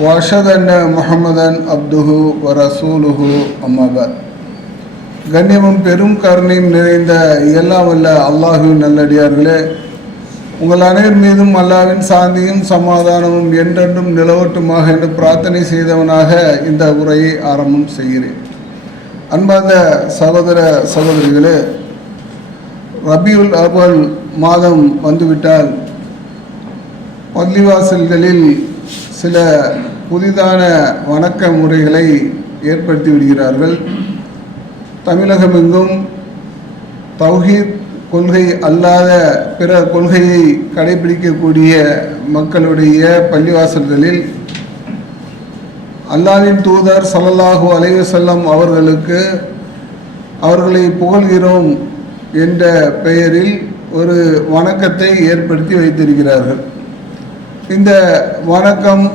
وأشهد أن محمدا عبده ورسوله أما بعد கண்ணியமும் பெரும் கருணையும் நிறைந்த எல்லாம் வல்ல அல்லாஹுவின் நல்லடியார்களே உங்கள் அனைவர் மீதும் அல்லாவின் சாந்தியும் சமாதானமும் என்றென்றும் நிலவட்டுமாக என்று பிரார்த்தனை செய்தவனாக இந்த உரையை ஆரம்பம் செய்கிறேன் அன்பார்ந்த சகோதர சகோதரிகளே ரபியுல் அவ்வல் மாதம் வந்துவிட்டால் பள்ளிவாசல்களில் சில புதிதான வணக்க முறைகளை ஏற்படுத்தி விடுகிறார்கள். தமிழகமெங்கும் தௌஹீத் கொள்கை அல்லாத பிற கொள்கையை கடைபிடிக்கக்கூடிய மக்களுடைய பள்ளிவாசல்களில் அல்லாவின் தூதர் சல்லல்லாஹு அலைஹி செல்லம் அவர்களுக்கு அவர்களை புகழ்கிறோம் என்ற பெயரில் ஒரு வணக்கத்தை ஏற்படுத்தி வைத்திருக்கிறார்கள். இந்த வணக்கம்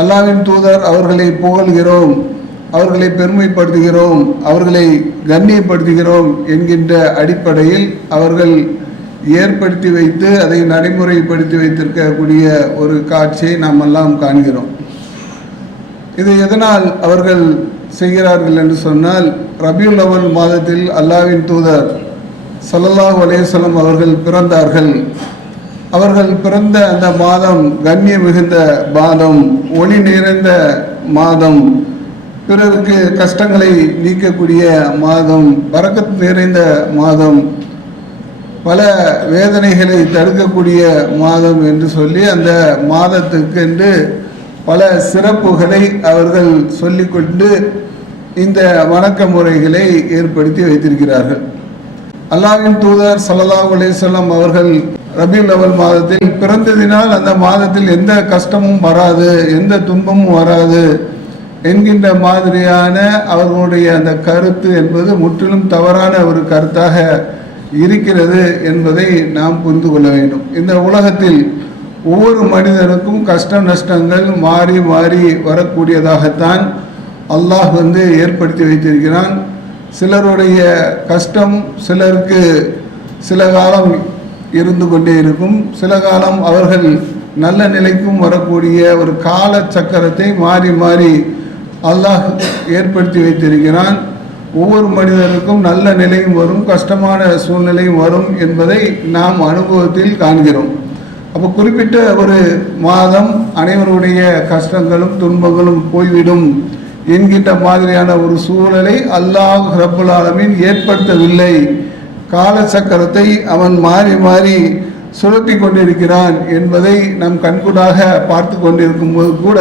அல்லாவின் தூதர் அவர்களை புகழ்கிறோம் அவர்களை பெருமைப்படுத்துகிறோம் அவர்களை கண்ணியப்படுத்துகிறோம் என்கின்ற அடிப்படையில் அவர்கள் ஏற்படுத்தி வைத்து அதை நடைமுறைப்படுத்தி வைத்திருக்கக்கூடிய ஒரு காட்சியை நாம் எல்லாம் காண்கிறோம். இது எதனால் அவர்கள் செய்கிறார்கள் என்று சொன்னால் ரபியுல் அவல் மாதத்தில் அல்லாவின் தூதர் சல்லல்லாஹ் அலேசலம் அவர்கள் பிறந்தார்கள். அவர்கள் பிறந்த அந்த மாதம் கண்ணிய மிகுந்த மாதம் ஒளி நிறைந்த மாதம் பிறருக்கு கஷ்டங்களை நீக்கக்கூடிய மாதம் பறக்கத் நிறைந்த மாதம் பல வேதனைகளை தடுக்கக்கூடிய மாதம் என்று சொல்லி அந்த மாதத்துக்கென்று பல சிறப்புகளை அவர்கள் சொல்லிக்கொண்டு இந்த வணக்க முறைகளை ஏற்படுத்தி வைத்திருக்கிறார்கள். அல்லாவின் தூதர் ஸல்லல்லாஹு அலேசல்லாம் அவர்கள் ரபியுல் அவல் மாதத்தில் பிறந்ததினால் அந்த மாதத்தில் எந்த கஷ்டமும் வராது எந்த துன்பமும் வராது என்கின்ற மாதிரியான அவர்களுடைய அந்த கருத்து என்பது முற்றிலும் தவறான ஒரு கருத்தாக இருக்கிறது என்பதை நாம் புரிந்து கொள்ள வேண்டும். இந்த உலகத்தில் ஒவ்வொரு மனிதனுக்கும் கஷ்ட நஷ்டங்கள் மாறி மாறி வரக்கூடியதாகத்தான் அல்லாஹ் வந்து ஏற்படுத்தி வைத்திருக்கிறான். சிலருடைய கஷ்டம் சிலருக்கு சில காலம் இருந்து கொண்டே இருக்கும். சில காலம் அவர்கள் நல்ல நிலைக்கும் வரக்கூடிய ஒரு கால சக்கரத்தை மாறி மாறி அல்லாஹ் ஏற்படுத்தி வைத்திருக்கிறான். ஒவ்வொரு மனிதனுக்கும் நல்ல நிலையும் வரும் கஷ்டமான சூழ்நிலையும் வரும் என்பதை நாம் அனுபவத்தில் காண்கிறோம். அப்போ குறிப்பிட்ட ஒரு மாதம் அனைவருடைய கஷ்டங்களும் துன்பங்களும் போய்விடும் என்கின்ற மாதிரியான ஒரு சூழலை அல்லாஹ் ரபுல் ஆலமின் ஏற்படுத்தவில்லை. காலசக்கரத்தை அவன் மாறி மாறி சுழற்றி கொண்டிருக்கிறான் என்பதை நம் கண்கூடாக பார்த்து கொண்டிருக்கும் போது கூட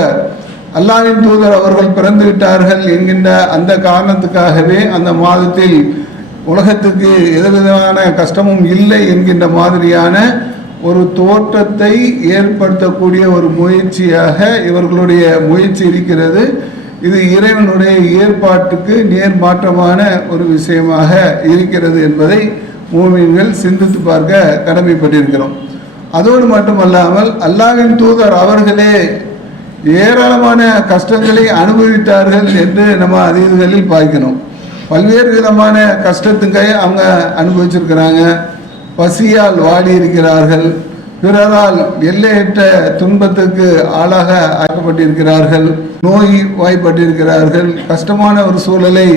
அல்லாவின் தூதர் அவர்கள் பிறந்து விட்டார்கள் என்கின்ற அந்த காரணத்துக்காகவே அந்த மாதத்தில் உலகத்துக்கு எதுவிதமான கஷ்டமும் இல்லை என்கின்ற மாதிரியான ஒரு தோற்றத்தை ஏற்படுத்தக்கூடிய ஒரு முயற்சியாக இவர்களுடைய முயற்சி இருக்கிறது. இது இறைவனுடைய ஏற்பாட்டுக்கு நேர்மாற்றமான ஒரு விஷயமாக இருக்கிறது என்பதை மூமின்கள் சிந்தித்து பார்க்க கடமைப்பட்டிருக்கிறோம். அதோடு மட்டுமல்லாமல் அல்லாவின் தூதர் அவர்களே ஏராளமான கஷ்டங்களை அனுபவித்தார்கள் என்று நம்ம அதீதுகளில் பார்க்கணும் பல்வேறு விதமான கஷ்டத்துக்கை அவங்க அனுபவிச்சிருக்கிறாங்க. பசியால் வாடி இருக்கிறார்கள் பிறரால் எல்லையற்ற துன்பத்துக்கு ஆளாக ஆக்கப்பட்டிருக்கிறார்கள் நோய் வாய்ப்பட்டிருக்கிறார்கள் கஷ்டமான ஒரு சூழலை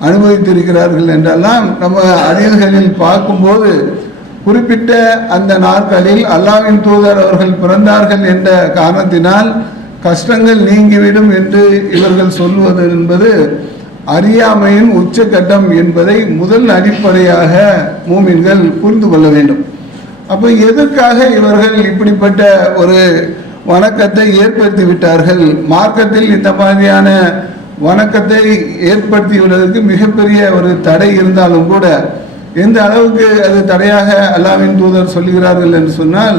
அனுபவித்திருக்கிறார்கள் என்றெல்லாம் நம்ம அறிவுகளில் பார்க்கும்போது குறிப்பிட்ட அந்த நாட்களில் அல்லாவின் தூதர் அவர்கள் பிறந்தார்கள் என்ற காரணத்தினால் கஷ்டங்கள் நீங்கிவிடும் என்று இவர்கள் சொல்வது என்பது அறியாமையின் உச்சக்கட்டம் என்பதை முதல் அடிப்படையாக மூமின்கள் புரிந்து கொள்ள வேண்டும். அப்போ எதற்காக இவர்கள் இப்படிப்பட்ட ஒரு வணக்கத்தை ஏற்படுத்தி விட்டார்கள் மார்க்கத்தில் இந்த மாதிரியான வணக்கத்தை ஏற்படுத்தியுள்ளதற்கு மிகப்பெரிய ஒரு தடை இருந்தாலும் கூட எந்த அளவுக்கு அது தடையாக அல்லாவின் தூதர் சொல்லுகிறார்கள் என்று சொன்னால்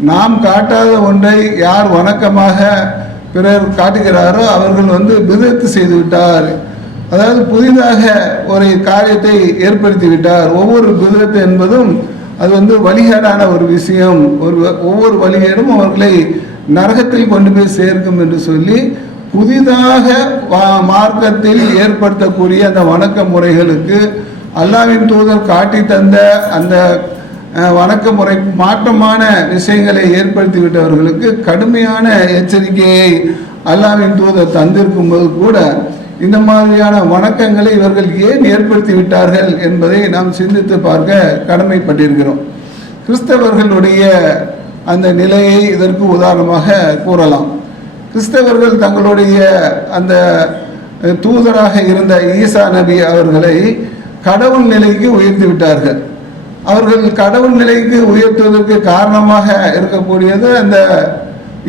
நாம் காட்டாத ஒன்றை யார் வணக்கமாக பிறர் காட்டுகிறாரோ அவர்கள் வந்து விதத்து செய்துவிட்டார். அதாவது புதிதாக ஒரு காரியத்தை ஏற்படுத்தி விட்டார் ஒவ்வொரு விதத்து என்பதும் அது வந்து வழிகேடான ஒரு விஷயம். ஒரு ஒவ்வொரு வழிகேடும் அவர்களை நரகத்தில் கொண்டு போய் சேர்க்கும் என்று சொல்லி புதிதாக மார்க்கத்தில் ஏற்படுத்தக்கூடிய அந்த வணக்க முறைகளுக்கு அல்லாவின் தூதர் காட்டி தந்த அந்த வணக்க முறை மாற்றமான விஷயங்களை ஏற்படுத்தி விட்டவர்களுக்கு கடுமையான எச்சரிக்கையை அல்லாவின் தூதர் தந்திருக்கும் போது கூட இந்த மாதிரியான வணக்கங்களை இவர்கள் ஏன் ஏற்படுத்தி விட்டார்கள் என்பதை நாம் சிந்தித்து பார்க்க கடமைப்பட்டிருக்கிறோம். கிறிஸ்தவர்களுடைய அந்த நிலையை இதற்கு உதாரணமாக கூறலாம். கிறிஸ்தவர்கள் தங்களுடைய அந்த தூதராக இருந்த ஈசா நபி அவர்களை கடவுள் நிலைக்கு உயர்த்தி விட்டார்கள். அவர்கள் கடவுள் நிலைக்கு உயர்த்துவதற்கு காரணமாக இருக்கக்கூடியது அந்த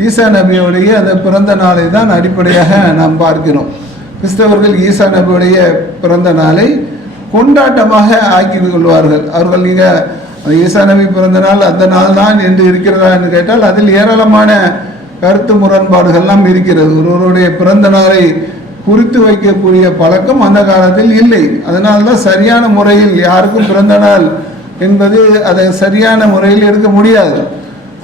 ஈசா நபியுடைய அந்த பிறந்த நாளை தான் அடிப்படையாக நாம் பார்க்கிறோம். கிறிஸ்தவர்கள் ஈசா நபியுடைய பிறந்த நாளை கொண்டாட்டமாக ஆக்கி கொள்வார்கள். அவர்கள் நீங்கள் ஈசா நபி பிறந்த நாள் அந்த நாள் தான் என்று இருக்கிறதா என்று கேட்டால் அதில் ஏராளமான கருத்து முரண்பாடுகள்லாம் இருக்கிறது. ஒருவருடைய பிறந்த நாளை குறித்து வைக்கக்கூடிய பழக்கம் அந்த காலத்தில் இல்லை. அதனால தான் சரியான முறையில் யாருக்கும் பிறந்த நாள் என்பது அதை சரியான முறையில் எடுக்க முடியாது.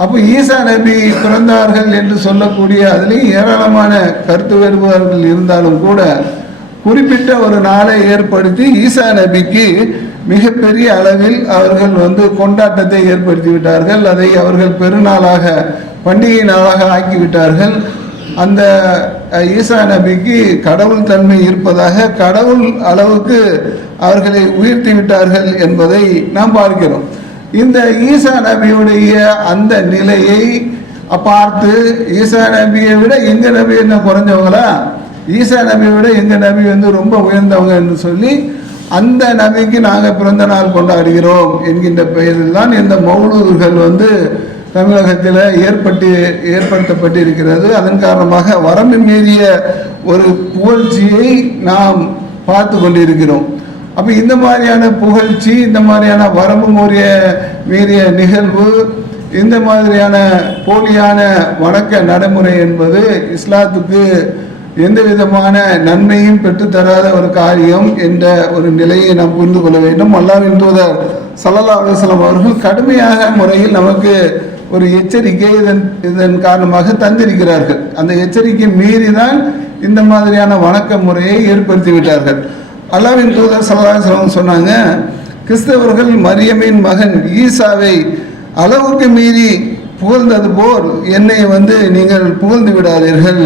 அப்போ ஈசா நபி பிறந்தார்கள் என்று சொல்லக்கூடிய அதுலேயும் ஏராளமான கருத்து வேறுபாடுகள் இருந்தாலும் கூட குறிப்பிட்ட ஒரு நாளை ஏற்படுத்தி ஈசா நபிக்கு மிகப்பெரிய அளவில் அவர்கள் வந்து கொண்டாட்டத்தை ஏற்படுத்தி விட்டார்கள். அதை அவர்கள் பெருநாளாக பண்டிகை நாளாக ஆக்கிவிட்டார்கள் அந்த ஈசா நபிக்கு கடவுள் தன்மை இருப்பதாக கடவுள் அளவுக்கு அவர்களை உயர்த்தி விட்டார்கள் என்பதை நாம் பார்க்கிறோம். இந்த ஈசா நபியுடைய அந்த நிலையை பார்த்து ஈசா நபியை விட எங்க நபி என்ன குறைஞ்சவங்களா? ஈசா நபியை விட எங்க நபி வந்து ரொம்ப உயர்ந்தவங்க என்று சொல்லி அந்த நபிக்கு நாங்கள் பிறந்த நாள் கொண்டாடுகிறோம் என்கின்ற பெயரில் தான் இந்த மௌலூர்கள் வந்து தமிழகத்தில் ஏற்பட்டு ஏற்படுத்தப்பட்டு இருக்கிறது. அதன் காரணமாக வரம்பு மீறிய ஒரு புகழ்ச்சியை நாம் பார்த்து கொண்டிருக்கிறோம். அப்போ இந்த மாதிரியான புகழ்ச்சி இந்த மாதிரியான வரம்பு மீறிய மீறிய நிகழ்வு இந்த மாதிரியான போலியான வணக்க நடைமுறை என்பது இஸ்லாத்துக்கு எந்த விதமான நன்மையும் பெற்றுத்தராத ஒரு காரியம் என்ற ஒரு நிலையை நாம் புரிந்து கொள்ள வேண்டும். அல்லாவின் தூதர் சல்லல்லா அலுவலம் அவர்கள் கடுமையாக முறையில் நமக்கு ஒரு எச்சரிக்கை இதன் இதன் காரணமாக தந்திருக்கிறார்கள். அந்த எச்சரிக்கை மீறி தான் இந்த மாதிரியான வணக்க முறையை ஏற்படுத்தி விட்டார்கள். அல்லாவின் தூதர் சல்லாஹம் சொன்னாங்க கிறிஸ்தவர்கள் மரியமின் மகன் ஈசாவை அளவுக்கு மீறி புகழ்ந்தது போல் என்னை வந்து நீங்கள் புகழ்ந்து விடாதீர்கள்.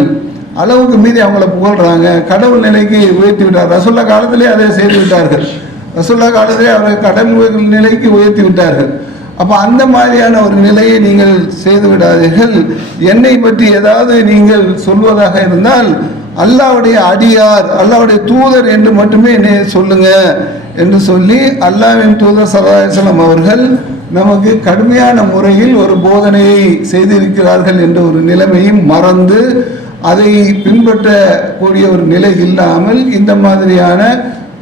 அளவுக்கு மீறி அவங்கள புகழ்றாங்க. கடவுள் நிலைக்கு உயர்த்தி விட்டார். ரசுல்லா காலத்திலே அதை செய்து விட்டார்கள். ரசுல்லா காலத்திலே அவரை கடவுள் நிலைக்கு உயர்த்தி விட்டார்கள். அப்போ அந்த மாதிரியான ஒரு நிலையை நீங்கள் செய்து விடாதீர்கள். என்னை பற்றி ஏதாவது நீங்கள் சொல்வதாக இருந்தால் அல்லாவுடைய அடியார் அல்லாவுடைய தூதர் என்று மட்டுமே என்னை சொல்லுங்க என்று சொல்லி அல்லாவின் தூதர் சரதாசலம் அவர்கள் நமக்கு கடுமையான முறையில் ஒரு போதனையை செய்திருக்கிறார்கள் என்ற ஒரு நிலைமையும் மறந்து அதை பின்பற்றக்கூடிய ஒரு நிலை இல்லாமல் இந்த மாதிரியான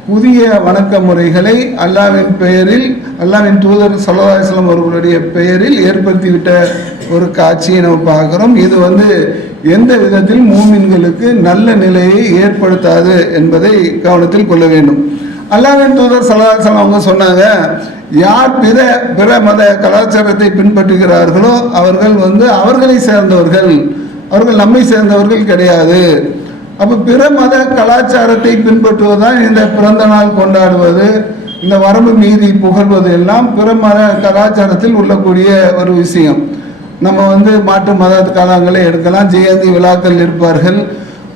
புதிய வணக்க முறைகளை அல்லாவின் பெயரில் அல்லாவின் தூதர் சல்லாஹம் அவர்களுடைய பெயரில் ஏற்படுத்திவிட்ட ஒரு காட்சியை நம்ம பார்க்குறோம். இது வந்து எந்த விதத்தில் மூமின்களுக்கு நல்ல நிலையை ஏற்படுத்தாது என்பதை கவனத்தில் கொள்ள வேண்டும். அல்லாவின் தூதர் சல்லாஹம் அவங்க சொன்னாங்க யார் பிற பிற மத கலாச்சாரத்தை பின்பற்றுகிறார்களோ அவர்கள் வந்து அவர்களை சேர்ந்தவர்கள் அவர்கள் நம்மை சேர்ந்தவர்கள் கிடையாது. அப்போ பிற மத கலாச்சாரத்தை பின்பற்றுவதுதான் இந்த பிறந்த நாள் கொண்டாடுவது. இந்த வரம்பு மீறி புகழ்வது எல்லாம் பிற மத கலாச்சாரத்தில் உள்ளக்கூடிய ஒரு விஷயம். நம்ம வந்து மாற்று மத காலங்களை எடுக்கலாம். ஜெயந்தி விழாக்கள் இருப்பார்கள்.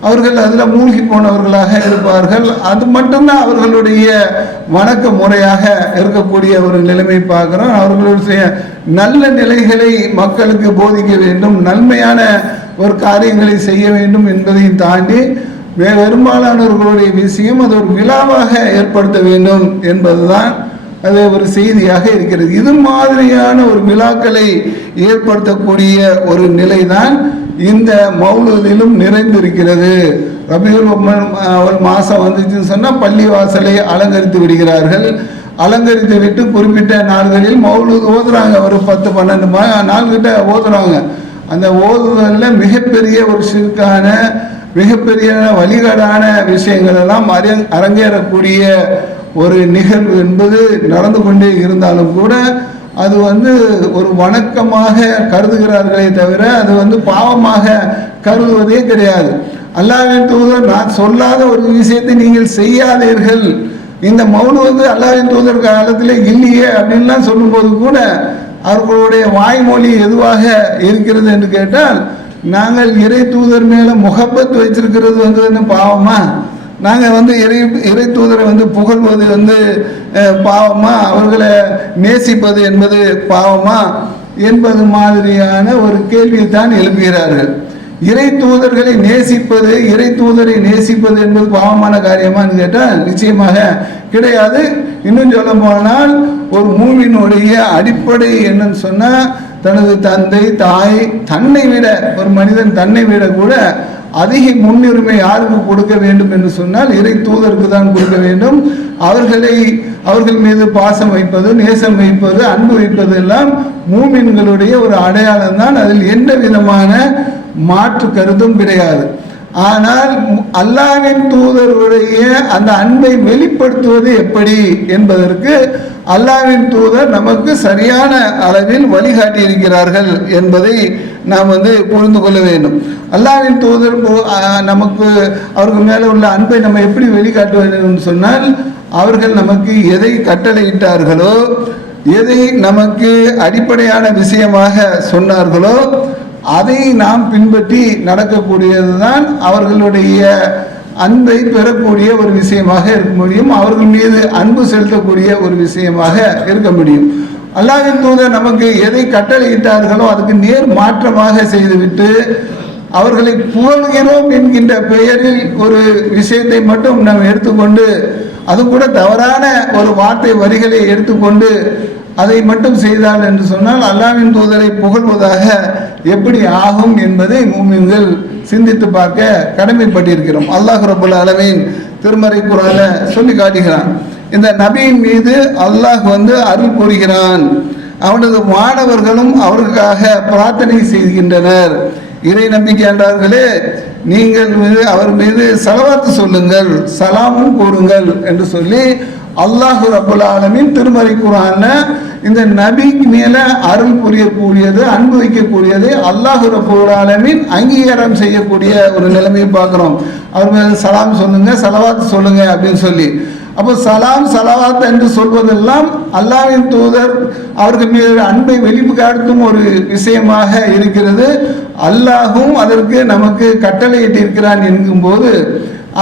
அவர்கள் அதில் மூழ்கி போனவர்களாக இருப்பார்கள். அது மட்டும்தான் அவர்களுடைய வணக்க முறையாக இருக்கக்கூடிய ஒரு நிலைமை பார்க்குறோம். அவர்களுடைய நல்ல நிலைகளை மக்களுக்கு போதிக்க வேண்டும். நன்மையான ஒரு காரியங்களை செய்ய வேண்டும் என்பதையும் தாண்டி பெரும்பாலானவர்களுடைய விஷயம் அது ஒரு விழாவாக ஏற்படுத்த வேண்டும் என்பதுதான் அது ஒரு செய்தியாக இருக்கிறது. இது மாதிரியான ஒரு விழாக்களை ஏற்படுத்தக்கூடிய ஒரு நிலைதான் இந்த மௌலதிலும் நிறைந்திருக்கிறது. ரபியுல் ஒரு மாதம் வந்துச்சுன்னு சொன்னால் பள்ளி வாசலை அலங்கரித்து விடுகிறார்கள். அலங்கரித்து விட்டு குறிப்பிட்ட நாள்களில் மௌலு ஓதுறாங்க. ஒரு பத்து பன்னெண்டு நாள்கிட்ட ஓதுறாங்க. அந்த ஓதுதலில் மிகப்பெரிய ஒரு சிறுக்கான மிகப்பெரிய வழிகாடான விஷயங்கள் எல்லாம் அரங்கேறக்கூடிய ஒரு நிகழ்வு என்பது நடந்து கொண்டே இருந்தாலும் கூட அது வந்து ஒரு வணக்கமாக கருதுகிறார்களே தவிர அது வந்து பாவமாக கருதுவதே கிடையாது. அல்லாவின் தூதர் நான் சொல்லாத ஒரு விஷயத்தை நீங்கள் செய்யாதீர்கள். இந்த மௌனம் வந்து அல்லாவின் தூதர் காலத்தில் இல்லையே அப்படின்லாம் சொல்லும்போது கூட அவர்களுடைய வாய்மொழி எதுவாக இருக்கிறது என்று கேட்டால் நாங்கள் இறை தூதர் மேலே முகப்பத் வச்சிருக்கிறது வந்து என்ன பாவமா? நாங்கள் வந்து இறை இறை தூதரை வந்து புகழ்வது வந்து பாவமா? அவர்களை நேசிப்பது என்பது பாவமா? என்பது மாதிரியான ஒரு கேள்வியை தான் எழுப்புகிறார்கள். இறை தூதர்களை நேசிப்பது இறை தூதரை நேசிப்பது என்பது பாவமான காரியமான்னு கேட்டால் நிச்சயமாக கிடையாது. இன்னும் சொல்ல போனால் ஒரு மூவினுடைய அடிப்படை என்னன்னு சொன்னால் தனது தந்தை தாய் தன்னை விட ஒரு மனிதன் தன்னை விட கூட அதிக முன்னுரிமை யாருக்கு கொடுக்க வேண்டும் என்று சொன்னால் இறை தூதருக்கு தான் கொடுக்க வேண்டும். அவர்களை அவர்கள் மீது பாசம் வைப்பது நேசம் வைப்பது அன்பு வைப்பது எல்லாம் மூமின்களுடைய ஒரு அடையாளம் தான். அதில் எந்த விதமான மாற்று கருத்தும் கிடையாது. ஆனால் அல்லாவின் தூதருடைய அந்த அன்பை வெளிப்படுத்துவது எப்படி என்பதற்கு அல்லாஹ்வின் தூதர் நமக்கு சரியான அளவில் வழிகாட்டி இருக்கிறார்கள் என்பதை நாம் வந்து புரிந்து கொள்ள வேண்டும். அல்லாவின் தூதர் போ- நமக்கு அவர்கள் மேலே உள்ள அன்பை நம்ம எப்படி வெளிக்காட்ட வேண்டும் என்று சொன்னால் அவர்கள் நமக்கு எதை கட்டளையிட்டார்களோ எதை நமக்கு அடிப்படையான விஷயமாக சொன்னார்களோ அதை நாம் பின்பற்றி நடக்கக்கூடியதுதான் அவர்களுடைய அன்பை பெறக்கூடிய ஒரு விஷயமாக இருக்க முடியும். அவர்கள் மீது அன்பு செலுத்தக்கூடிய ஒரு விஷயமாக இருக்க முடியும். அல்லாவின் தூதர் நமக்கு எதை கட்டளையிட்டார்களோ அதுக்கு நேர் மாற்றமாக செய்துவிட்டு அவர்களை புகழ்கிறோம் என்கின்ற பெயரில் ஒரு விஷயத்தை மட்டும் நாம் எடுத்துக்கொண்டு அது கூட தவறான ஒரு வார்த்தை வரிகளை எடுத்துக்கொண்டு அதை மட்டும் செய்தால் என்று சொன்னால் அல்லாவின் தூதரை புகழ்வதாக எப்படி ஆகும் என்பதை மூமின்கள் சிந்தித்து பார்க்க கடமைப்பட்டிருக்கிறோம். அல்லாஹ் ரபுல் அளவின் திருமறை குரான சொல்லி காட்டுகிறான். இந்த நபியின் மீது அல்லாஹ் வந்து அருள் புரிகிறான். அவனது மாணவர்களும் அவருக்காக பிரார்த்தனை செய்கின்றனர். இறை நம்பிக்கை என்றார்களே நீங்கள் மீது அவர் மீது செலவாத்து சொல்லுங்கள் சலாமும் கூறுங்கள் என்று சொல்லி அல்லாஹு ரபுல் ஆலமின் திருமறை குரான்ல இந்த நபிக்கு மேல அருள் புரியக்கூடியது அன்பு வைக்கக்கூடியது அல்லாஹு ரபுல் ஆலமின் அங்கீகாரம் செய்யக்கூடிய ஒரு நிலைமையை பார்க்குறோம். அவர் மீது சலாம் சொல்லுங்க செலவாத்து சொல்லுங்க அப்படின்னு சொல்லி. அப்போ சலாம் சலவாத் என்று சொல்வதெல்லாம் அல்லாவின் தூதர் அவர்கள் மீது அன்பை வெளிக்காட்டும் ஒரு விஷயமாக இருக்கிறது. அல்லாஹும் அதற்கு நமக்கு கட்டளையிட்டிருக்கிறான் என்கும்போது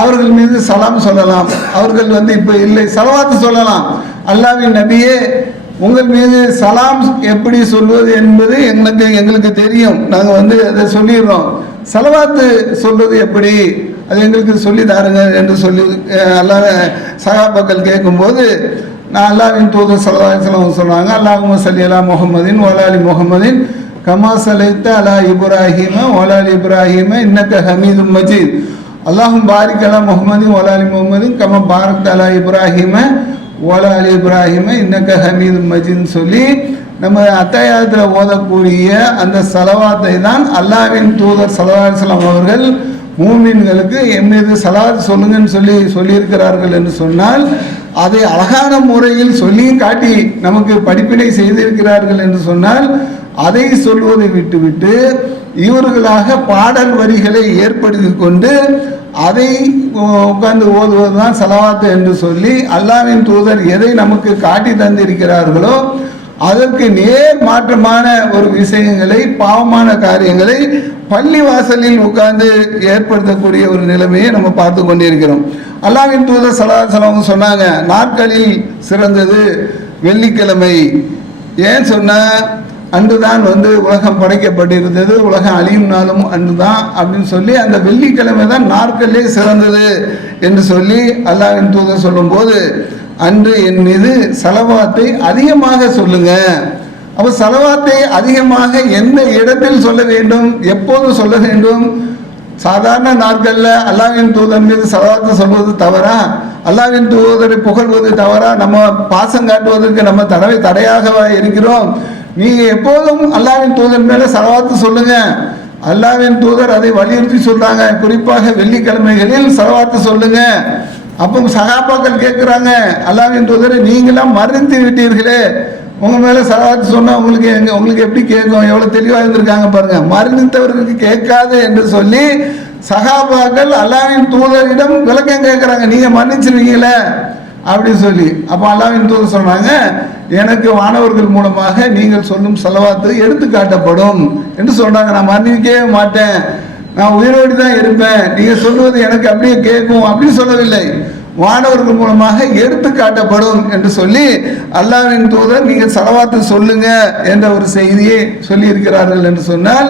அவர்கள் மீது சலாம் சொல்லலாம். அவர்கள் வந்து இப்போ இல்லை சலவாத்து சொல்லலாம். அல்லாவின் நபியே உங்கள் மீது சலாம் எப்படி சொல்வது என்பது எங்களுக்கு எங்களுக்கு தெரியும். நாங்கள் வந்து அதை சொல்லிடுறோம். சலவாத்து சொல்வது எப்படி? அது எங்களுக்கு சொல்லி தாருங்க என்று சொல்லி அஹ், சகாபாக்கள் கேட்கும்போது நான் அல்லாவின் தூதர் சலவாசலம் சொன்னாங்க. அல்லாஹும் சலி அலா முகமதின் ஓலாலி முகமதின் கமா சலைத்த அலா இப்ராஹிம ஓலாலி இப்ராஹிம இன்னக்க ஹமீது மஜீத். அல்லாஹும் பாரிக் அலா முகமதின் ஒலாலி முகமதின் கம பாரத் அலா இப்ராஹிம ஓலாலி இப்ராஹிம இன்னக்க ஹமீது மஜீத்னு சொல்லி நம்ம அத்தாயத்தில் ஓதக்கூடிய அந்த சலவாத்தை தான் அல்லாவின் தூதர் சலவாசலம் அவர்கள் மூமின்களுக்கு என் மீது சலாத் சொல்லுங்கன்னு சொல்லி சொல்லியிருக்கிறார்கள் என்று சொன்னால் அதை அழகான முறையில் சொல்லியும் காட்டி நமக்கு படிப்பினை செய்திருக்கிறார்கள் என்று சொன்னால் அதை சொல்வதை விட்டுவிட்டு இவர்களாக பாடல் வரிகளை ஏற்படுத்தி கொண்டு அதை உட்கார்ந்து ஓதுவதுதான் சலவாத்து என்று சொல்லி அல்லாவின் தூதர் எதை நமக்கு காட்டி தந்திருக்கிறார்களோ அதற்கு நேர் மாற்றமான ஒரு விஷயங்களை பாவமான காரியங்களை பள்ளி வாசலில் உட்கார்ந்து ஏற்படுத்தக்கூடிய ஒரு நிலைமையை நம்ம பார்த்து கொண்டிருக்கிறோம். அல்லாவின் தூதர் சலாசலம் சொன்னாங்க நாட்களில் சிறந்தது வெள்ளிக்கிழமை. ஏன் சொன்னா அன்றுதான் வந்து உலகம் படைக்கப்பட்டிருந்தது உலகம் அழியும் நாளும் அன்று தான் அப்படின்னு சொல்லி அந்த வெள்ளிக்கிழமை தான் நாற்கல்லே சிறந்தது என்று சொல்லி அல்லாவின் தூதர் சொல்லும்போது அன்று என் மீது சலவாத்தை அதிகமாக சொல்லுங்க. அப்போ சலவாத்தை அதிகமாக எந்த இடத்தில் சொல்ல வேண்டும்? எப்போது சொல்ல வேண்டும்? சாதாரண நாட்களில் அல்லாவின் தூதர் மீது சலவாத்தை சொல்வது தவறா? அல்லாவின் தூதரை புகழ்வது தவறா? நம்ம பாசம் காட்டுவதற்கு நம்ம தடவை தடையாக இருக்கிறோம்? நீங்க எப்போதும் அல்லாவின் தூதர் மேல சலவாத்து சொல்லுங்க. அல்லாவின் தூதர் அதை வலியுறுத்தி சொல்றாங்க. குறிப்பாக வெள்ளிக்கிழமைகளில் சலவாத்து சொல்லுங்க. அப்போ சகாபாக்கள் கேட்குறாங்க அல்லாவின் தூதரை நீங்களாம் மருந்து விட்டீர்களே. உங்கள் மேலே சலவாத்து சொன்னால் உங்களுக்கு எங்கே உங்களுக்கு எப்படி கேட்கும்? எவ்வளோ தெளிவாக இருந்திருக்காங்க பாருங்கள் மரணித்தவர்களுக்கு கேட்காது என்று சொல்லி சகாபாக்கள் அல்லாவின் தூதரிடம் விளக்கம் கேட்குறாங்க. நீங்கள் மன்னிச்சிருவீங்களே அப்படின்னு சொல்லி. அப்போ அல்லாவின் தூதர் சொன்னாங்க எனக்கு மாணவர்கள் மூலமாக நீங்கள் சொல்லும் செலவாத்து எடுத்து காட்டப்படும் என்று சொல்கிறாங்க நான் மன்னிக்கவே மாட்டேன். நான் உயிரோடு தான் இருப்பேன். நீங்கள் சொல்வது எனக்கு அப்படியே கேட்கும். அப்படின்னு சொல்லவில்லை. வானவர்கள் மூலமாக எடுத்து காட்டப்படும் என்று சொல்லி அல்லாவின் தூதர் நீங்கள் செலவாத்து சொல்லுங்க என்ற ஒரு செய்தியை சொல்லி இருக்கிறார்கள் என்று சொன்னால்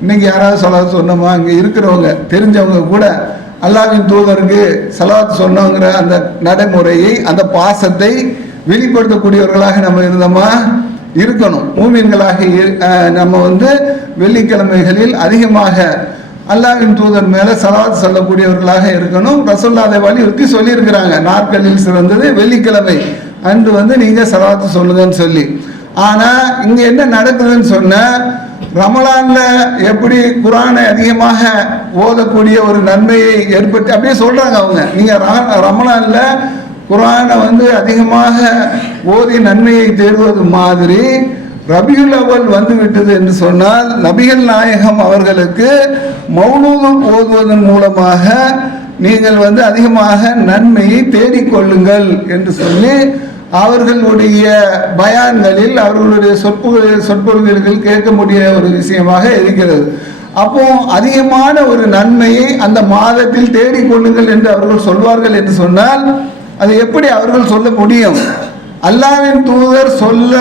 இன்னைக்கு யாராவது செலவாத்து சொன்னோமா? இங்கே இருக்கிறவங்க தெரிஞ்சவங்க கூட அல்லாவின் தூதருக்கு செலவாத்து சொன்னோங்கிற அந்த நடைமுறையை அந்த பாசத்தை வெளிப்படுத்தக்கூடியவர்களாக நம்ம இருந்தோமா? இருக்கணும். மூமின்களாக இரு- நம்ம வந்து வெள்ளிக்கிழமைகளில் அதிகமாக அல்லாவின் தூதர் மேல சலவாத் சொல்லக்கூடியவர்களாக இருக்கணும். ரசோல்லா அதை வலியுறுத்தி சொல்லியிருக்கிறாங்க. நாட்களில் சிறந்தது வெள்ளிக்கிழமை அன்று வந்து நீங்க சலவாத்து சொல்லுங்கன்னு சொல்லி. ஆனா இங்க என்ன நடக்குதுன்னு சொன்ன ரமலான்ல எப்படி குரானை அதிகமாக ஓதக்கூடிய ஒரு நன்மையை ஏற்பட்டு அப்படியே சொல்றாங்க அவங்க. நீங்க ரமலான்ல குரானை வந்து அதிகமாக ஓதி நன்மையை தேடுவது மாதிரி ரபியுல் அவல் வந்து விட்டது என்று சொன்னால் நபிகள் நாயகம் அவர்களுக்கு மௌனூதம் ஓதுவதன் மூலமாக நீங்கள் வந்து அதிகமாக நன்மையை தேடிக்கொள்ளுங்கள் என்று சொல்லி அவர்களுடைய பயான்களில் அவர்களுடைய சொற்பொழு சொற்பொழிவுகள் கேட்க முடிய ஒரு விஷயமாக இருக்கிறது. அப்போ அதிகமான ஒரு நன்மையை அந்த மாதத்தில் தேடிக்கொள்ளுங்கள் என்று அவர்கள் சொல்வார்கள் என்று சொன்னால் அது எப்படி அவர்கள் சொல்ல முடியும்? அல்லாவின் தூதர் சொல்ல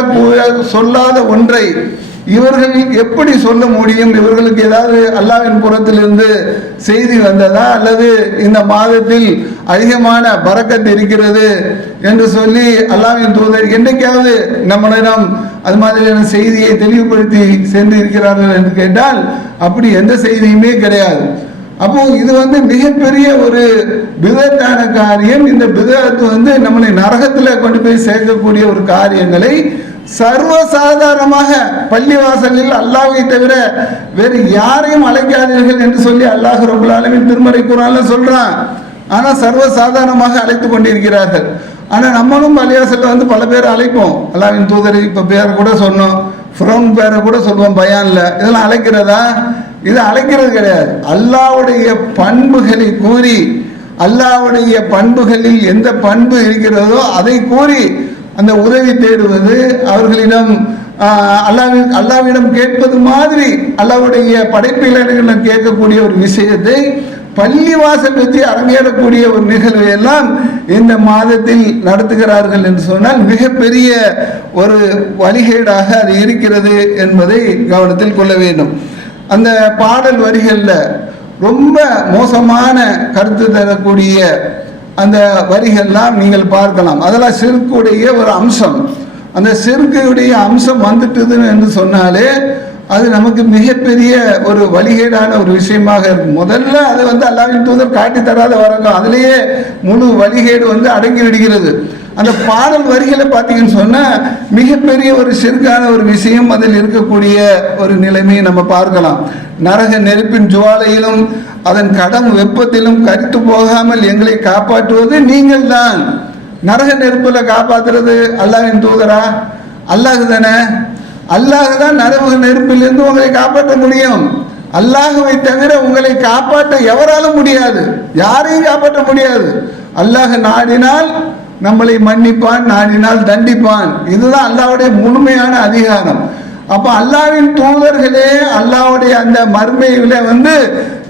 சொல்லாத ஒன்றை இவர்கள் எப்படி சொல்ல முடியும்? இவர்களுக்கு ஏதாவது அல்லாவின் புறத்திலிருந்து செய்தி வந்ததா? அல்லது இந்த மாதத்தில் அதிகமான பறக்கத்து இருக்கிறது என்று சொல்லி அல்லாவின் தூதர் என்றைக்காவது நம்மளிடம் அது மாதிரியான செய்தியை தெளிவுபடுத்தி சென்று இருக்கிறார்கள் என்று கேட்டால் அப்படி எந்த செய்தியுமே கிடையாது. அப்போ இது வந்து மிகப்பெரிய ஒரு விதத்தான காரியம். இந்த விதத்து வந்து நம்மளை நரகத்துல கொண்டு போய் சேர்க்கக்கூடிய ஒரு காரியங்களை சர்வசாதாரணமாக பள்ளிவாசலில் அல்லாஹை தவிர வேறு யாரையும் அழைக்காதீர்கள் என்று சொல்லி அல்லாஹ் ரபுல் திருமறை குரான்ல சொல்றான். ஆனா சர்வசாதாரணமாக அழைத்து கொண்டிருக்கிறார்கள். ஆனா நம்மளும் பள்ளிவாசல்ல வந்து பல பேர் அழைப்போம். அல்லாவின் தூதரை இப்ப பேரை கூட சொன்னோம். ஃப்ரௌன் பேரை கூட சொல்லுவோம் பயான்ல. இதெல்லாம் அழைக்கிறதா? இது அழைக்கிறது கிடையாது. அல்லாவுடைய பண்புகளை கூறி அல்லாவுடைய பண்புகளில் எந்த பண்பு இருக்கிறதோ அதை கூறி அந்த உதவி தேடுவது அவர்களிடம் அல்லாவின் அல்லாவிடம் கேட்பது மாதிரி அல்லாவுடைய படைப்பிலர்களிடம் கேட்கக்கூடிய ஒரு விஷயத்தை பள்ளிவாசல் வச்சு அரங்கேறக்கூடிய ஒரு நிகழ்வை எல்லாம் இந்த மாதத்தில் நடத்துகிறார்கள் என்று சொன்னால் மிகப்பெரிய ஒரு வழிகேடாக அது இருக்கிறது என்பதை கவனத்தில் கொள்ள வேண்டும். அந்த பாடல் வரிகளில் ரொம்ப மோசமான கருத்து தரக்கூடிய அந்த வரிகள்லாம் நீங்கள் பார்க்கலாம். அதெல்லாம் சிறுக்குடைய ஒரு அம்சம். அந்த சிறுக்கையுடைய அம்சம் வந்துட்டுதுன்னு என்று சொன்னாலே அது நமக்கு மிகப்பெரிய ஒரு வழிகேடான ஒரு விஷயமாக இருக்கும். முதல்ல அது வந்து அல்லாவின் தூதர் காட்டி தராத வரங்கம் அதுலேயே முழு வழிகேடு வந்து அடங்கி விடுகிறது அந்த பாடல் வரிகளை பார்த்தீங்கன்னு சொன்னால் மிகப்பெரிய ஒரு சிறுக்கான ஒரு விஷயம் அதில் இருக்கக்கூடிய ஒரு நிலைமையை நம்ம பார்க்கலாம். நரக நெருப்பின் ஜுவாலையிலும் அதன் கடம் வெப்பத்திலும் கரித்து போகாமல் எங்களை காப்பாற்றுவது நீங்கள் தான். நரக நெருப்பில் காப்பாத்துறது அல்லாவின் தூதரா? அல்லாஹு தானே? அல்லாஹு தான் நரக நெருப்பிலிருந்து உங்களை காப்பாற்ற முடியும். அல்லாஹுவை தவிர உங்களை காப்பாற்ற எவராலும் முடியாது. யாரையும் காப்பாற்ற முடியாது. அல்லாஹ் நாடினால் நம்மளை மன்னிப்பான் நாடினால் தண்டிப்பான். இதுதான் அல்லாவுடைய முழுமையான அதிகாரம். அப்போ அல்லாவின் தூதர்களே அல்லாவுடைய அந்த மர்மையில வந்து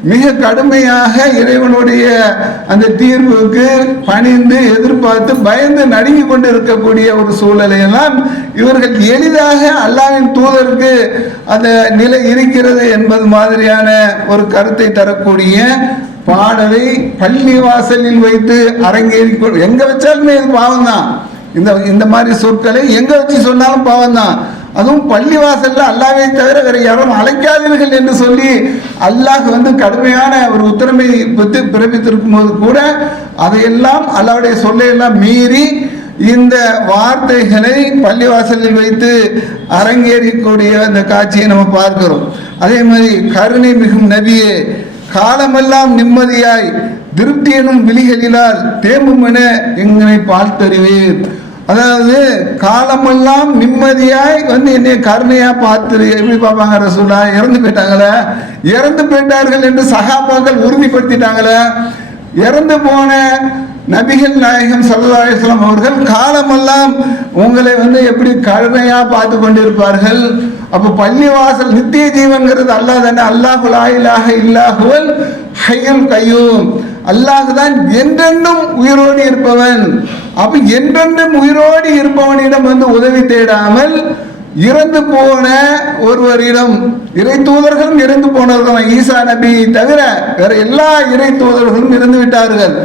மிக கடுமையாக இறைவனுடைய அந்த தீர்வுக்கு பணிந்து எதிர்பார்த்து பயந்து நடுங்கி கொண்டு இருக்கக்கூடிய ஒரு சூழலையெல்லாம் இவர்கள் எளிதாக அல்லாவின் தூதருக்கு அந்த நிலை இருக்கிறது என்பது மாதிரியான ஒரு கருத்தை தரக்கூடிய பாடலை பள்ளி வாசலில் வைத்து அரங்கேறி எங்க வச்சாலுமே இது பாவம் தான் இந்த இந்த மாதிரி சொற்களை எங்க வச்சு சொன்னாலும் பாவம் தான் அதுவும் பள்ளி வாசல்ல அல்லாவை தவிர வேற யாரும் அழைக்காதீர்கள் என்று சொல்லி அல்லாஹ் வந்து கடுமையான ஒரு உத்தரவை பித்து- பிறப்பித்திருக்கும் போது கூட அதையெல்லாம் அல்லாவுடைய சொல்லையெல்லாம் மீறி இந்த வார்த்தைகளை பள்ளிவாசலில் வைத்து அரங்கேறக்கூடிய அந்த காட்சியை நம்ம பார்க்கிறோம். அதே மாதிரி கருணை மிகும் நபியே காலமெல்லாம் நிம்மதியாய் திருப்தி எனும் விழிகளிலால் தேம்பும் என எங்களை பார்த்தறிவீர். அதாவது காலமெல்லாம் நிம்மதியாய் வந்து என்னை கருணையா பார்த்து எப்படி பார்ப்பாங்க ரசூலா? இறந்து போயிட்டாங்களே? இறந்து போயிட்டார்கள் என்று சகாபாக்கள் உறுதிப்படுத்திட்டாங்களே? இறந்து போன நபிகள் நாயகம் சல்லாஹம் அவர்கள் காலமெல்லாம் உங்களை வந்து எப்படி கருணையா பார்த்து கொண்டிருப்பார்கள்? அப்போ பள்ளிவாசல் நித்திய ஜீவன்கிறது அல்லாஹ் தானே. அல்லாஹு லாயிலாக இல்லாஹுவல் ஹையும் கையும். அல்லாஹ் தான் என்றென்றும் உயிரோடு இருப்பவன். அப்போ என்றென்றும் உயிரோடு இருப்பவனிடம் வந்து உதவி தேடாமல் இறந்து போன ஒருவரிடம் இறை தூதர்களும் இறந்து போனவர்கள் ஈசா நபி. தவிர வேற எல்லா இறை தூதர்களும் இறந்து விட்டார்கள்.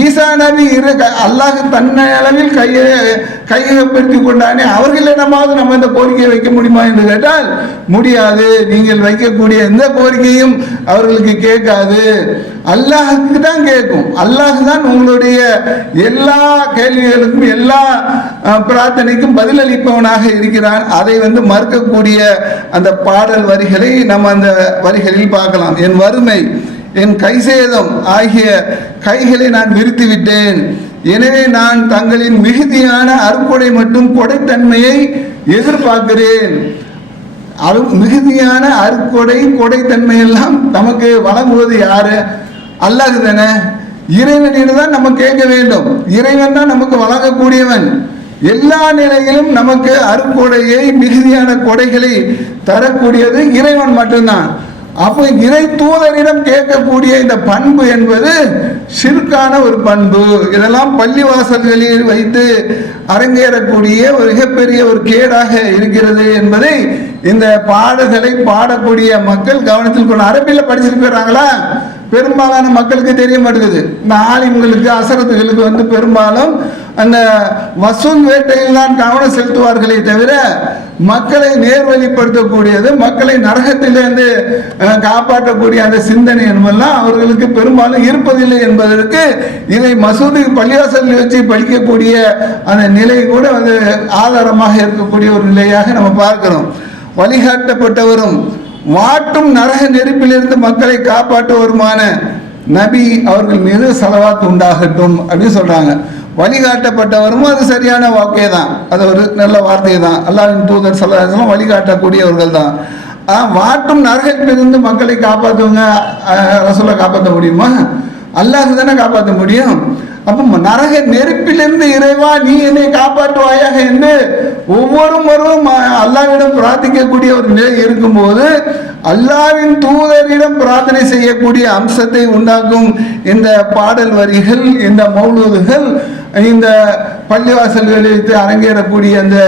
ஈசா நபி இரு அல்லாஹ் தன்னை அளவில் கையை கையகப்படுத்தி கொண்டானே அவர்களிடமாவது நம்ம இந்த கோரிக்கையை வைக்க முடியுமா என்று கேட்டால் முடியாது. நீங்கள் வைக்கக்கூடிய எந்த கோரிக்கையும் அவர்களுக்கு கேட்காது. அல்லாஹுக்கு தான் கேட்கும். அல்லாஹ் தான் உங்களுடைய எல்லா கேள்விகளுக்கும் எல்லா பிரார்த்தனைக்கும் பதிலளிப்பவனாக இருக்கிறான். அதை வந்து மறுக்கக்கூடிய அந்த பாடல் வரிகள் நம்ம அந்த வரிகளில் பார்க்கலாம். என் வறுமை என் கைசேதம் ஆகிய கைகளை நான் விரித்து விட்டேன் எனவே நான் தங்களின் மிகுதியான அருக்கொடை மற்றும் கொடைத்தன்மையை எதிர்பார்க்கிறேன். அரு மிகுதியான அருக்கொடை கொடைத்தன்மை எல்லாம் நமக்கு வழங்குவது யாரு? அல்லாது தானே. இறைவனிடம் தான் நம்ம கேட்க வேண்டும். இறைவன் தான் நமக்கு வழங்கக்கூடியவன். எல்லா நிலையிலும் நமக்கு அருக்கொடையை மிகுதியான கொடைகளை தரக்கூடியது இறைவன் மட்டும்தான். அப்போ இறை தூதரிடம் கேட்கக்கூடிய இந்த பண்பு என்பது சிறுக்கான ஒரு பண்பு. இதெல்லாம் பள்ளிவாசல்களில் வைத்து அரங்கேறக்கூடிய ஒரு மிகப்பெரிய ஒரு கேடாக இருக்கிறது என்பதை இந்த பாடல்களை பாடக்கூடிய மக்கள் கவனத்தில் கொண்டு அரபியில் படிச்சுட்டு போயிடுறாங்களா பெரும்பாலான மக்களுக்கு தெரிய மாட்டேங்குது. இந்த ஆலிம்களுக்கு அசரத்துகளுக்கு வந்து பெரும்பாலும் அந்த வசூல் வேட்டையில் தான் கவனம் செலுத்துவார்களே தவிர மக்களை நேர்வழிப்படுத்தக்கூடியது மக்களை நரகத்திலிருந்து காப்பாற்றக்கூடிய அந்த சிந்தனை என்பதெல்லாம் அவர்களுக்கு பெரும்பாலும் இருப்பதில்லை என்பதற்கு இதை மசூதி பள்ளிவாசலில் வச்சு படிக்கக்கூடிய அந்த நிலை கூட வந்து ஆதாரமாக இருக்கக்கூடிய ஒரு நிலையாக நம்ம பார்க்கிறோம். வழிகாட்டப்பட்டவரும் வாட்டும் நரக நெருப்பிலிருந்து மக்களை காப்பாற்றுவருமான நபி அவர்கள் மீது செலவாத்து உண்டாகட்டும் அப்படின்னு சொல்றாங்க. வழிகாட்டப்பட்டவரும் அது சரியான வாக்கே தான் அது ஒரு நல்ல வார்த்தை தான் அல்லாவின் தூதர் சல்லாஹம் வழிகாட்டக்கூடியவர்கள் தான் ஆ, வாட்டும் நரகத்திலிருந்து மக்களை காப்பாற்றுவங்க ரசூலை காப்பாற்ற முடியுமா? அல்லாஹ் தானே காப்பாற்ற முடியும். அப்போ நரக நெருப்பிலிருந்து இறைவா நீ என்னை காப்பாற்றுவாயாக என்று ஒவ்வொரு முறையும் அல்லாவிடம் பிரார்த்திக்கக்கூடிய ஒரு நிலை இருக்கும்போது அல்லாவின் தூதரிடம் பிரார்த்தனை செய்யக்கூடிய அம்சத்தை உண்டாக்கும் இந்த பாடல் வரிகள் இந்த மௌலூதுகள் இந்த பள்ளிவாசல்களில் அரங்கேறக்கூடிய அந்த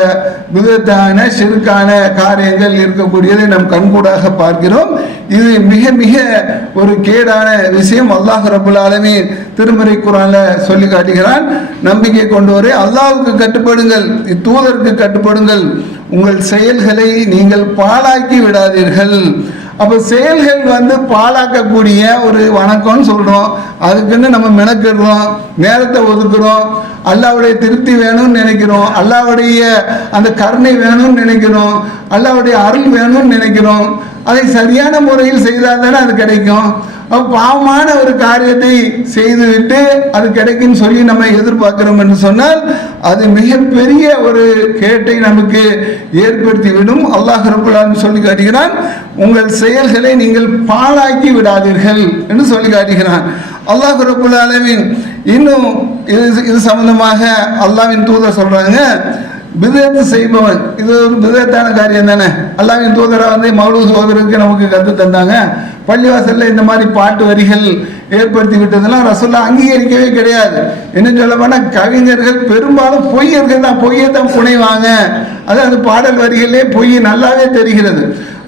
விதத்தான சிறுக்கான காரியங்கள் இருக்கக்கூடியதை நம் கண்கூடாக பார்க்கிறோம். இது மிக மிக ஒரு கேடான விஷயம். அல்லாஹ் ரபுல் ஆலமி திருமறை குரான்ல சொல்லி காட்டுகிறான். நம்பிக்கை கொண்டு அல்லாவுக்கு கட்டுப்படுங்கள் தூதருக்கு கட்டுப்படுங்கள். உங்கள் செயல்களை நீங்கள் பாழாக்கி விடாதீர்கள். அப்போ செயல்கள் வந்து பாழாக்கக்கூடிய ஒரு வணக்கம்னு சொல்கிறோம் அதுக்குன்னு நம்ம மெனக்கிடுறோம்? நேரத்தை ஒதுக்குறோம். அல்லாவுடைய திருப்தி வேணும்னு நினைக்கிறோம். அல்லாவுடைய அந்த கருணை வேணும்னு நினைக்கிறோம். அல்லாவுடைய அருள் வேணும்னு நினைக்கிறோம். அதை சரியான முறையில் செய்தால் தானே அது கிடைக்கும். பாவமான ஒரு காரியத்தை செய்துவிட்டு அது கிடைக்கும்னு சொல்லி நம்ம எதிர்பார்க்கிறோம் என்று சொன்னால் அது மிகப்பெரிய ஒரு கேட்டை நமக்கு ஏற்படுத்தி விடும் அல்லாஹ் ரபுல்லான்னு சொல்லி காட்டுகிறான் உங்கள் செயல்களை நீங்கள் பாழாக்கி விடாதீர்கள் என்று சொல்லி காட்டுகிறான். அல்லாஹ் ரபுல் அளவின் இன்னும் இது இது சம்பந்தமாக அல்லாவின் தூதர் சொல்றாங்க பிதத்து செய்பவன். இது ஒரு பிதத்தான காரியம் தானே? அல்லாவின் தூதரா வந்து மகளூர் சோதரருக்கு நமக்கு கற்று தந்தாங்க. பள்ளிவாசல்ல இந்த மாதிரி பாட்டு வரிகள் ஏற்படுத்தி விட்டதெல்லாம் ரசோல்லா அங்கீகரிக்கவே கிடையாது. என்ன சொல்ல போனா கவிஞர்கள் பெரும்பாலும் பொய்யர்கள் தான். பொய்யை தான் புனைவாங்க அது அந்த பாடல் வரிகளே பொய் நல்லாவே தெரிகிறது.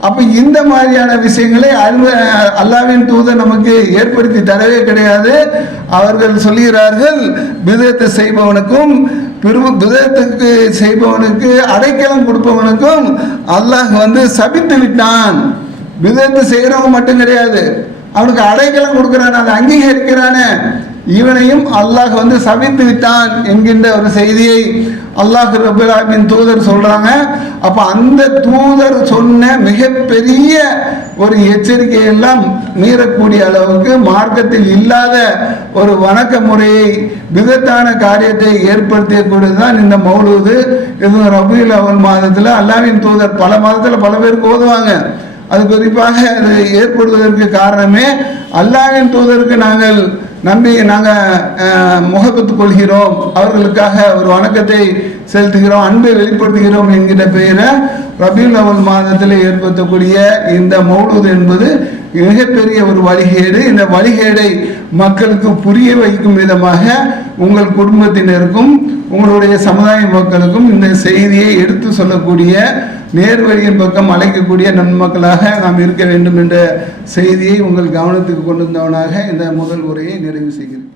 அப்ப இந்த மாதிரியான விஷயங்களை அறிவு அல்லாவின் தூதர் நமக்கு ஏற்படுத்தி தரவே கிடையாது. அவர்கள் சொல்லுகிறார்கள் விதத்தை செய்பவனுக்கும் விதத்துக்கு செய்பவனுக்கு அடைக்கலம் கொடுப்பவனுக்கும் அல்லாஹ் வந்து சபித்து விட்டான். விதத்தை செய்கிறவன் மட்டும் கிடையாது. அவனுக்கு அடைக்கலம் கொடுக்கிறான் அதை அங்கீகரிக்கிறானே. இவனையும் அல்லாஹ் வந்து சபித்து விட்டான் என்கின்ற ஒரு செய்தியை அல்லாஹ் ரபுல்லாமின் தூதர் சொல்றாங்க. அப்ப அந்த தூதர் சொன்ன மிகப்பெரிய ஒரு எச்சரிக்கை எல்லாம் மீறக்கூடிய அளவுக்கு மார்க்கத்தில் இல்லாத ஒரு வணக்க முறையை விதத்தான காரியத்தை ஏற்படுத்தியக்கூடியது தான் இந்த மௌலூது. இது ரபுல் அவல் மாதத்தில் அல்லாவின் தூதர் பல மாதத்தில் பல பேருக்கு ஓதுவாங்க அது குறிப்பாக அது ஏற்படுவதற்கு காரணமே அல்லாவின் தூதருக்கு நாங்கள் நம்பி நாங்கள் முகப்பத்து கொள்கிறோம். அவர்களுக்காக ஒரு வணக்கத்தை செலுத்துகிறோம் அன்பை வெளிப்படுத்துகிறோம் என்கிற பெயரை ரபியுல் அவல் மாதத்தில் ஏற்படுத்தக்கூடிய இந்த மௌலூத் என்பது மிகப்பெரிய ஒரு வழிகேடு. இந்த வழிகேடை மக்களுக்கு புரிய வைக்கும் விதமாக உங்கள் குடும்பத்தினருக்கும் உங்களுடைய சமுதாய மக்களுக்கும் இந்த செய்தியை எடுத்து சொல்லக்கூடிய நேர்வழியின் பக்கம் அழைக்கக்கூடிய நன்மக்களாக நாம் இருக்க வேண்டும் என்ற செய்தியை உங்கள் கவனத்துக்கு கொண்டு வந்தவனாக இந்த முதல் உரையை நிறைவு செய்கிறேன்.